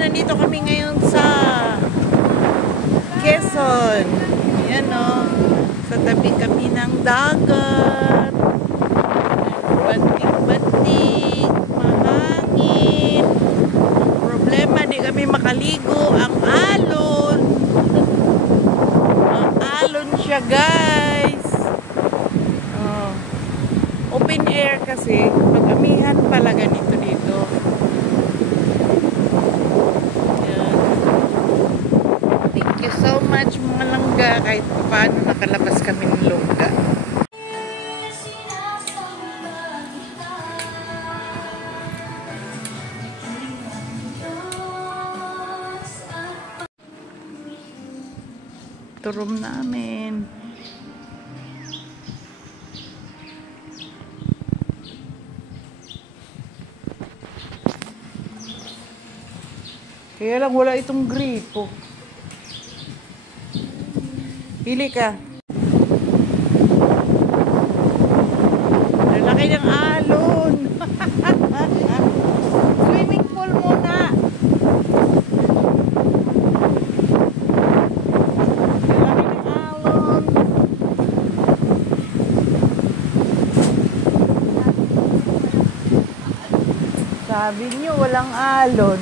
nandito kami ngayon sa Quezon. Yan o. Sa tabi kami ng dagat. Batik-batik. Mahangin. Problema, di kami makaligo. Ang alon. Ang alon siya, guys. Oh. Open air kasi. Pag-amihan pala ganito dito. So much mga langga, kahit paano nakalabas kami ng lungga. Ito room namin. Kaya lang wala itong gripo. Pili ka. Lalaki ng alon. Swimming pool muna. Lalaki ng alon. Sabi niyo walang alon.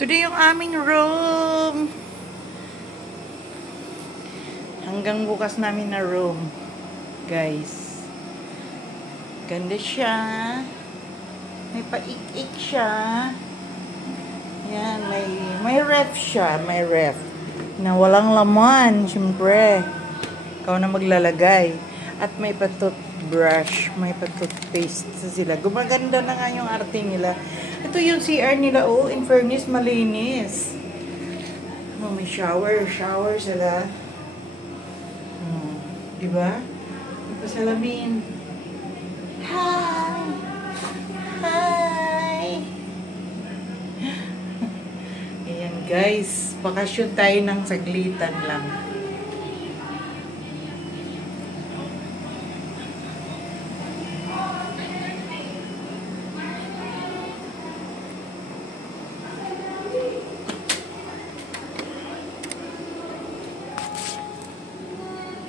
Today yung aming room. Hanggang bukas namin na room. Guys. Ganda siya. May paik-ik siya. Yan, may ref siya. May ref. Na walang laman, syempre. Ikaw na maglalagay. At may pa-toothbrush. May pa-toothpaste sila. Gumaganda na nga yung arte nila. Ito yung CR nila, oh. In fairness, malinis. Oh, may shower sila. Diba? May pasalamin. Hi! Hi! Ayan, guys. Bakasyon tayo ng saglitan lang.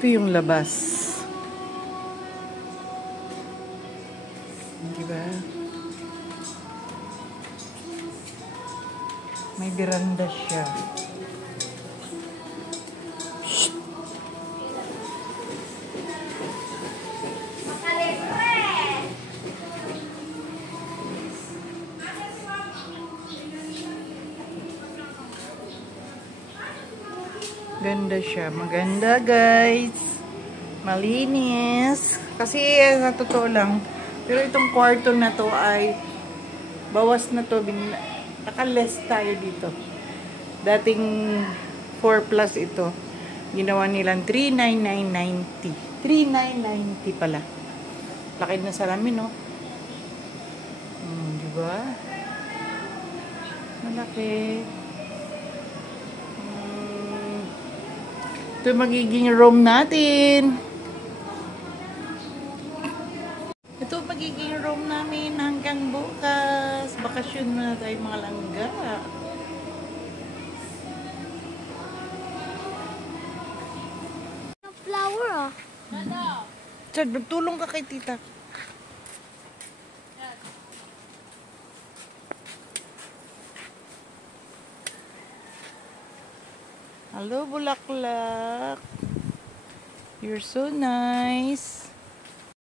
Ito yung labas. Diba? May veranda siya. Ganda siya. Maganda, guys. Malinis. Kasi, sa totoo lang. Pero itong kwarto na to ay bawas na to. Naka-less tayo dito. Dating 4 plus ito. Ginawa nilang 39990. 39990 pala. Laki na salamin, no? Diba? Malaki. Ito magiging room natin. Ito magiging room namin hanggang bukas. Bakasyon muna tayo mga langga. Flower, ah. Chad, magtulong ka kay tita. Hello, bulaklak. You're so nice.